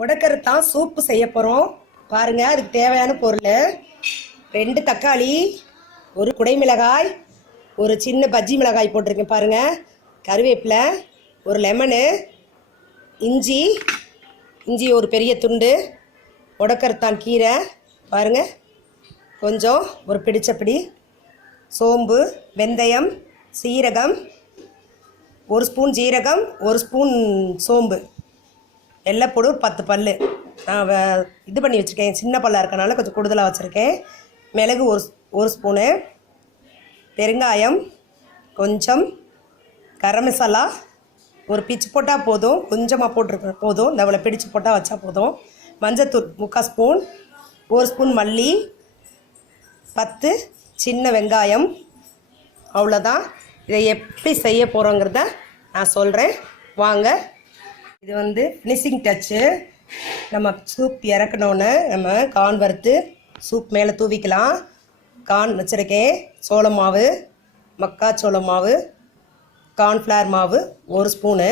உடக்கறதான் soup செய்ய போகிறோம். பாருங்க, அதுக்கு தேவையான பொருள் 2 தக்காளி, ஒரு குடை மிளகாய், ஒரு சின்ன பஜ்ஜி மிளகாய் போட்டிருக்கேன் பாருங்க, கருவேப்பிலை, ஒரு லெமனு, இஞ்சி ஒரு பெரிய துண்டு, உடக்கறத்தான் கீரை பாருங்க, கொஞ்சம் ஒரு பிடிச்சப்படி சோம்பு, வெந்தயம், சீரகம், 1 ஸ்பூன் ஜீரகம், 1 ஸ்பூன் சோம்பு, வெள்ளைப்பூடு 10 பல். நான் இது பண்ணி வச்சுருக்கேன், சின்ன பல்லாக இருக்கனால கொஞ்சம் கூடுதலாக வச்சுருக்கேன். மிளகு ஒரு ஸ்பூனு, பெருங்காயம் கொஞ்சம், கரம் மசாலா ஒரு பிச்சு போட்டால் போதும், கொஞ்சமாக போட்டிருக்க போதும், இந்த அவ்வளோ பிடிச்சு போட்டால் வச்சா போதும். மஞ்சத்தூள் 3/4 ஸ்பூன், 1 ஸ்பூன் மல்லி, 10 சின்ன வெங்காயம். அவ்வளோதான். இதை எப்படி செய்ய போகிறோங்கிறத நான் சொல்கிறேன், வாங்க. இது ஃபினிஷிங் டச்சு. நம்ம சூப் இறக்கணுன்னு நம்ம கார்ன் வறுத்து சூப் மேலே தூவிக்கலாம். கார்ன் வச்சுருக்கேன், சோள மாவு, மக்காச்சோள மாவு, கார்ன்ஃப்ளவர் மாவு 1 ஸ்பூனு.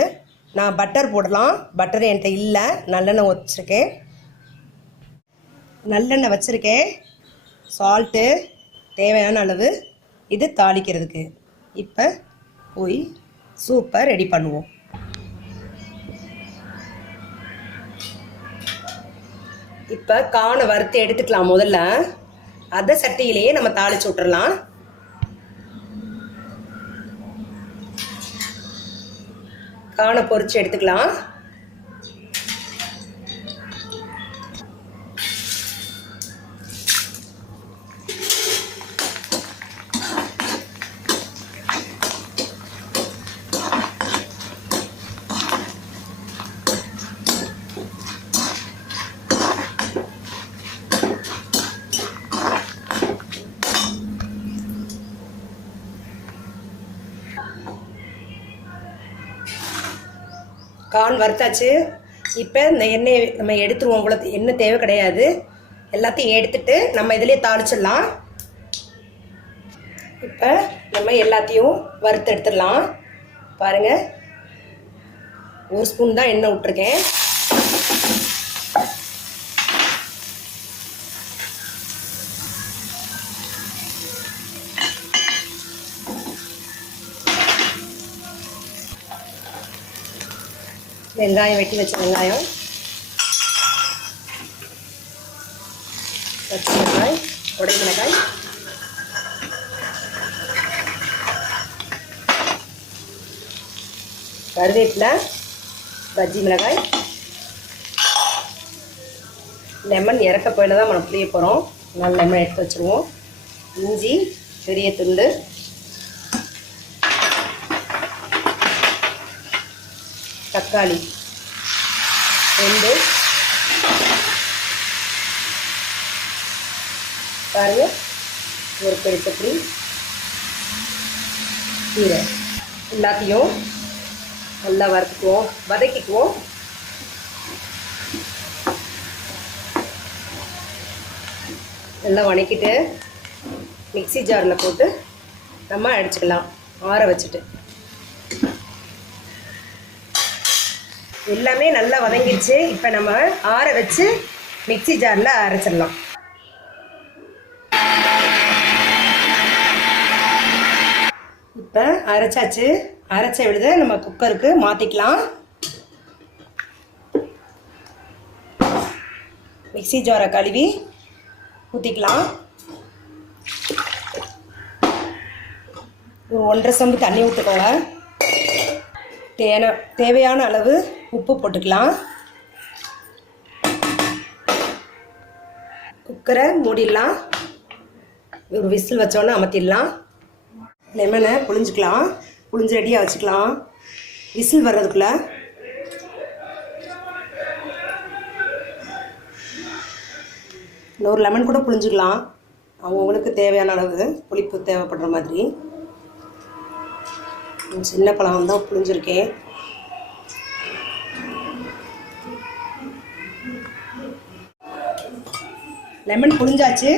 நான் பட்டர் போடலாம், பட்டர் என்கிட்ட இல்லை, நல்லெண்ணெய் வச்சுருக்கேன், நல்லெண்ணெய் வச்சுருக்கேன், சால்ட்டு தேவையான அளவு. இது தாளிக்கிறதுக்கு. இப்போ போய் சூப்பை ரெடி பண்ணுவோம். இப்போ கார்னை வறுத்து எடுத்துக்கலாம். முதல்ல அதை சட்டியிலேயே நம்ம தாளிச்சு விட்டுறலாம். கார்னை பொரிச்சு எடுத்துக்கலாம். கார்ன் வறுத்தாச்சு. இப்போ இந்த எண்ணெய் நம்ம எடுத்துருவோம். உங்களுக்கு எண்ணெய் தேவை கிடையாது, எல்லாத்தையும் எடுத்துட்டு நம்ம இதிலே தாளிச்சிடலாம். இப்போ நம்ம எல்லாத்தையும் வறுத்து எடுத்துடலாம். பாருங்கள், 1 ஸ்பூன் தான் எண்ணெய் விட்டுருக்கேன். வெங்காயம் வெட்டி வச்ச வெங்காயம், பச்சை மிளகாய், உடை மிளகாய், கருவேப்பிலை, பஜ்ஜி மிளகாய், லெமன் இறக்க போயில தான் நம்ம புளிய போகிறோம். நல்லா லெமன் எடுத்து வச்சுருவோம். இஞ்சி பெரிய துண்டு, தக்காளி 2, பாருங்க, ஒரு பெருச்சப்படி கீரை. எல்லாத்தையும் நல்லா வதக்கிக்குவோம். நல்லா வதக்கிட்டு மிக்ஸி ஜாரில் போட்டு நம்ம அடிச்சுக்கலாம், ஆற வச்சுட்டு. எல்லாமே நல்லா வதங்கிடுச்சு. இப்போ நம்ம ஆற வச்சு மிக்ஸி ஜாரில் அரைச்சிடலாம். இப்போ அரைச்சாச்சு. அரைச்ச விழுத நம்ம குக்கருக்கு மாற்றிக்கலாம். மிக்ஸி ஜாரை கழுவி ஊற்றிக்கலாம். 1.5 சொம்பு தண்ணி ஊற்றுக்கோங்க. தேவையான அளவு உப்பு போட்டுக்கலாம். குக்கரை மூடிடலாம். ஒரு விசில் வச்சோன்னே அமர்த்திடலாம். லெமனை புழிஞ்சிக்கலாம், புழிஞ்சு ரெடியாக வச்சுக்கலாம். விசில் வர்றதுக்குள்ள இன்னொரு லெமன் கூட புழிஞ்சிக்கலாம், அவங்களுக்கு தேவையான அளவு புளிப்பு தேவைப்படுற மாதிரி. சின்ன பழம் தான் புழிஞ்சிருக்கேன். லெமன் புழிஞ்சாச்சு.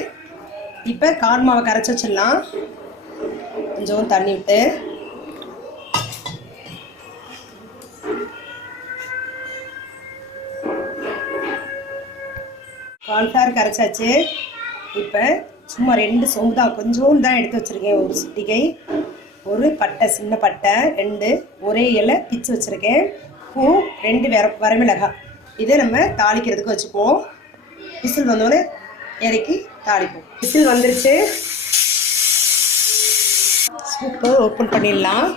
இப்போ கார்ன் மாவை கரைச்சி வச்சிடலாம். கொஞ்சம் தண்ணி விட்டு கார்ன்ஃப்ளவர் கரைச்சாச்சு. இப்போ சும்மா 2 சோம்பு தான், கொஞ்சோண்டு தான் எடுத்து வச்சுருக்கேன். ஒரு சிட்டிகை, ஒரு பட்டை, சின்ன பட்டை 2, ஒரே இலை பிச்சு வச்சுருக்கேன். பூ 2 வரமிளகாய். இதை நம்ம தாளிக்கிறதுக்கு வச்சுப்போம். விசில் வந்தோடனே இறக்கி தாளிப்போம். விசில் வந்துருச்சு. சூப்பர். ஓப்பன் பண்ணிடலாம்.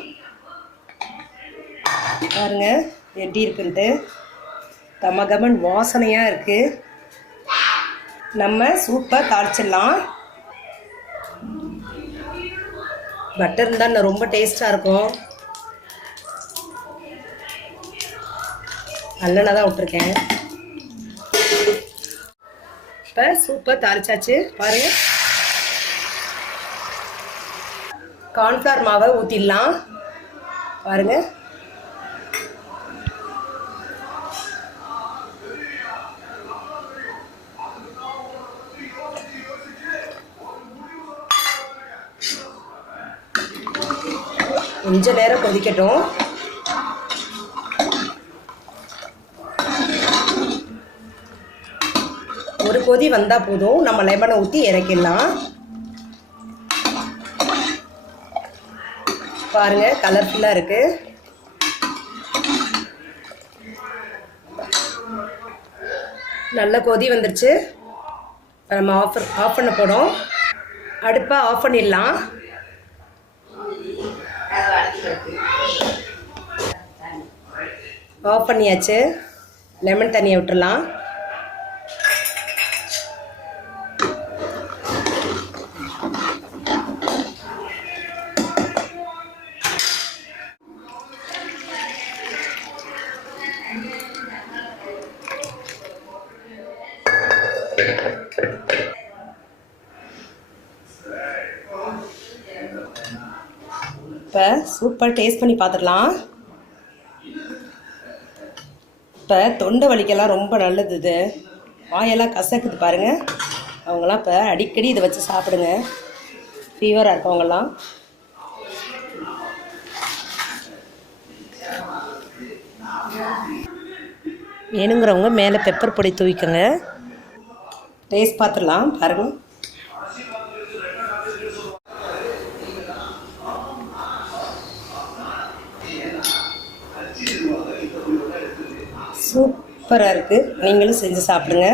பாருங்க எப்படி இருக்குன்ட்டு. கமகமன் வாசனையாக இருக்குது. நம்ம சூப்பராக தாளிச்சிடலாம். பட்டர் இருந்தால் ரொம்ப டேஸ்ட்டாக இருக்கும். நல்லெண்ணெய் தான் விட்டுருக்கேன். இப்போ சூப்பர் தாளிச்சாச்சு. பாருங்கள், கார்ன்ஃப்ளவர் மாவை ஊற்றிடலாம். பாருங்கள், கொஞ்ச நேரம் கொதிக்கட்டும். ஒரு கொதி வந்தால் போதும், நம்ம லெமனை ஊற்றி இறக்கிடலாம். பாருங்க, கலர்ஃபுல்லாக இருக்கு. நல்ல கொதி வந்துருச்சு. நம்ம ஆஃப் பண்ண போகிறோம். அடுப்பை ஆஃப் பண்ணிடலாம். ஆஃப் பண்ணியாச்சு. லெமன் தண்ணியை விட்டுடலாம். இப்போ சூப்பர் டேஸ்ட் பண்ணி பார்த்துடலாம். இப்போ தொண்டை வலிக்கெல்லாம் ரொம்ப நல்லது இது. வாயெல்லாம் கசக்குது பாருங்கள். அவங்களாம் இப்போ அடிக்கடி இதை வச்சு சாப்பிடுங்க, ஃபீவராக இருக்கவங்கெல்லாம். வேணுங்கிறவங்க மேலே பெப்பர் பொடி தூவிக்கோங்க. டேஸ்ட் பார்த்துடலாம். பாருங்கள், சூப்பராக இருக்குது. நீங்களும் செஞ்சு சாப்பிடுங்க.